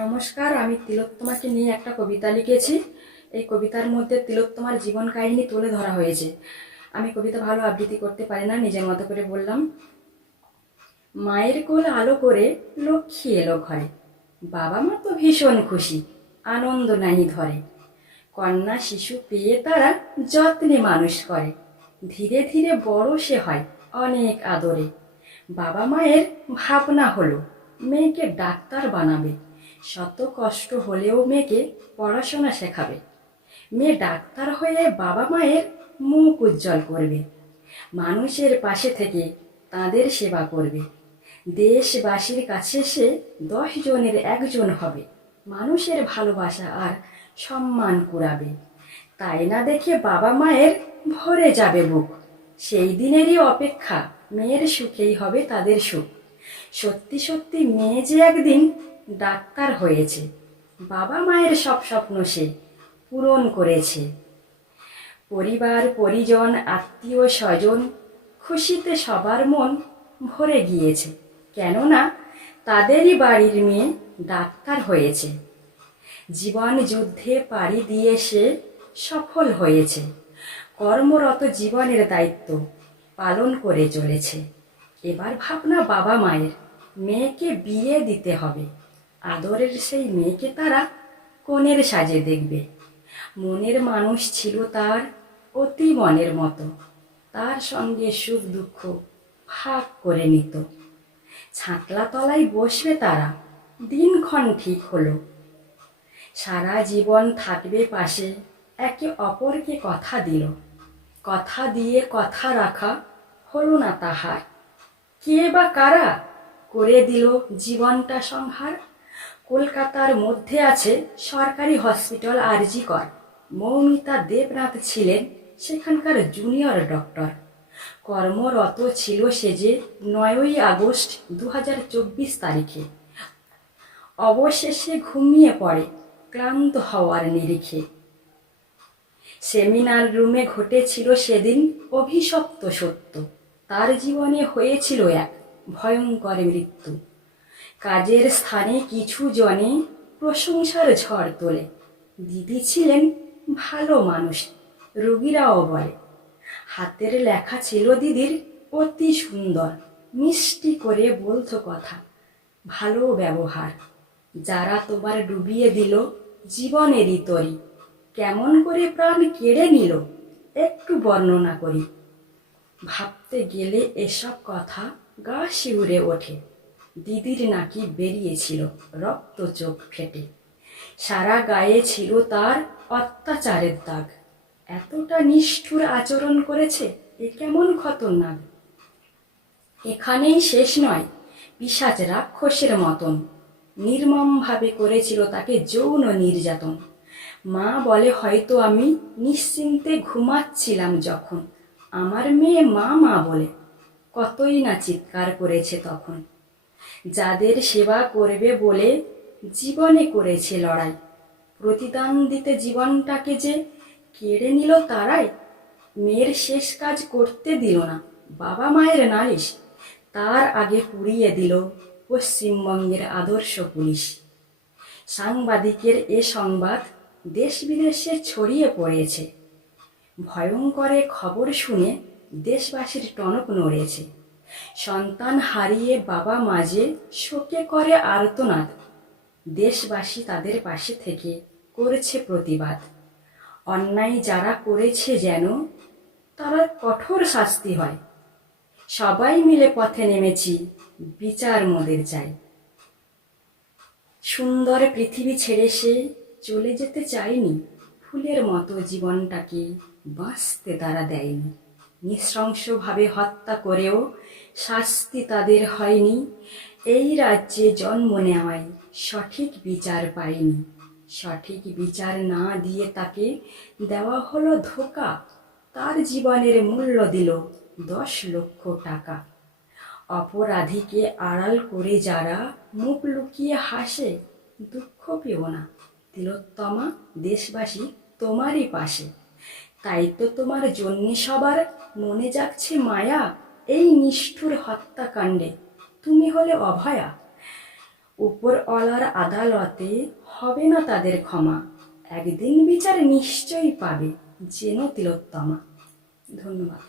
নমস্কার, আমি তিলোত্তমাকে নিয়ে একটা কবিতা লিখেছি। এই কবিতার মধ্যে তিলোত্তমার জীবন কাহিনী তুলে ধরা হয়েছে। আমি কবিতা ভালো আবৃত্তি করতে পারি না, নিজের মতো করে বললাম। মায়ের কোল আলো করে লক্ষ্মী এলো ঘরে, বাবা মা তো ভীষণ খুশি, আনন্দ নাই ধরে। কন্যা শিশু পেয়ে তারা যত্নে মানুষ করে, ধীরে ধীরে বড় সে হয় অনেক আদরে। বাবা মায়ের ভাবনা হলো মেয়েকে ডাক্তার বানাবে, শত কষ্ট হলেও মেয়েকে পড়াশোনা শেখাবে। মেয়ে ডাক্তার হয়ে বাবা মায়ের মুখ উজ্জ্বল করবে, মানুষের পাশে থেকে তাদের সেবা করবে। দেশবাসীর কাছে সে 10 জনের একজন হবে, মানুষের ভালোবাসা আর সম্মান কুড়াবে। তাই না দেখে বাবা মায়ের ভরে যাবে বুক, সেই দিনেরই অপেক্ষা, মেয়ের সুখেই হবে তাদের সুখ। সত্যি সত্যি মেয়ে যে একদিন ডাক্তার হয়েছে, বাবা মায়ের সব স্বপ্ন সে পূরণ করেছে। পরিবার পরিজন আত্মীয় স্বজন খুশিতে সবার মন ভরে গিয়েছে, কেননা তাদেরই বাড়ির মেয়ে ডাক্তার হয়েছে। জীবন যুদ্ধে পাড়ি দিয়ে সে সফল হয়েছে, কর্মরত জীবনের দায়িত্ব পালন করে চলেছে। এবার ভাবনা বাবা মায়ের, মেয়েকে বিয়ে দিতে হবে, আদরের সেই মেয়েকে তারা কনের সাজে দেখবে। মনের মানুষ ছিল তার অতি মনের মতো, তার সঙ্গে সুখ দুঃখ ভাগ করে নিত। ছাতলা তলায় বসবে তারা, দিনক্ষণ ঠিক হলো, সারা জীবন থাকবে পাশে, একে অপরকে কথা দিল। কথা দিয়ে কথা রাখা হলো না তাহার, কে বা কারা করে দিল জীবনটা সংহার। কলকাতার মধ্যে আছে সরকারি হসপিটাল আরজি কর, মৌমিতা দেবনাথ ছিলেন সেখানকার জুনিয়র ডক্টর। কর্মরত ছিল সে যে 9ই আগস্ট 2024 তারিখে, অবশেষে ঘুমিয়ে পড়ে ক্লান্ত হওয়ার নিরিখে। সেমিনার রুমে ঘটেছিল সেদিন অভিশপ্ত সত্য, তার জীবনে হয়েছিল এক ভয়ঙ্কর মৃত্যু। কাজের স্থানে কিছু জনে প্রশংসার ঝড় তোলে, দিদি ছিলেন ভালো মানুষ, রোগীরাও বলে। হাতের লেখা ছিল দিদির অতি সুন্দর, মিষ্টি করে বলতো কথা, ভালো ব্যবহার। যারা তোমার ডুবিয়ে দিল জীবনেরই তরি, কেমন করে প্রাণ কেড়ে নিল একটু বর্ণনা করি। ভাবতে গেলে এসব কথা গা শিউরে ওঠে, দিদির নাকি বেরিয়েছিল রক্ত চোখ ফেটে। সারা গায়ে ছিল তার অত্যাচারের দাগ, এতটা নিষ্ঠুর আচরণ করেছে, এ কেমন খতরনাক। এখানেই শেষ নয়, পিশাচ রাক্ষসের মতন নির্মমভাবে করেছিল তাকে যৌন নির্যাতন। মা বলে হয়তো আমি নিশ্চিন্তে ঘুমাচ্ছিলাম যখন, আমার মেয়ে মা মা বলে কতই না চিৎকার করেছে তখন। যাদের সেবা করবে বলে জীবনে করেছে লড়াই, প্রতিদান দিতে জীবনটাকে যে কেড়ে নিল তারাই। মেয়ের শেষ কাজ করতে দিল না বাবা মায়ের নালিশ, তার আগে পুড়িয়ে দিল পশ্চিমবঙ্গের আদর্শ পুলিশ। সাংবাদিকের এ সংবাদ দেশ বিদেশে ছড়িয়ে পড়েছে, ভয়ঙ্করে খবর শুনে দেশবাসীর টনক নড়েছে। সন্তান হারিয়ে বাবা মাঝে শোকে করে আর্তনাদ, দেশবাসী তাদের পাশে থেকে করেছে প্রতিবাদ। অন্যায় যারা করেছে যেন তারা কঠোর শাস্তি হয়, সবাই মিলে পথে নেমেছি, বিচার মোদের চাই। সুন্দর পৃথিবী ছেড়ে সে চলে যেতে চায়নি, ফুলের মতো জীবনটাকে বাঁচতে তারা দেয়নি। নৃশংসভাবে হত্যা করেও শাস্তি তাদের হয়নি, এই রাজ্যে জন্ম নেওয়ায় সঠিক বিচার পায়নি। সঠিক বিচার না দিয়ে তাকে দেওয়া হলো ধোঁকা, তার জীবনের মূল্য দিল 10 লক্ষ টাকা। অপরাধীকে আড়াল করে যারা মুখ লুকিয়ে হাসে, দুঃখ পেও না তিলোত্তমা, দেশবাসী তোমারই পাশে। তাই তো তোমার জন্যে সবার মনে জাগছে মায়া, এই নিষ্ঠুর হত্যাকাণ্ডে তুমি হলে অভয়া। উপরওয়ালার আদালতে হবে না তাদের ক্ষমা, একদিন বিচার নিশ্চয়ই পাবে যেন তিলোত্তমা। ধন্যবাদ।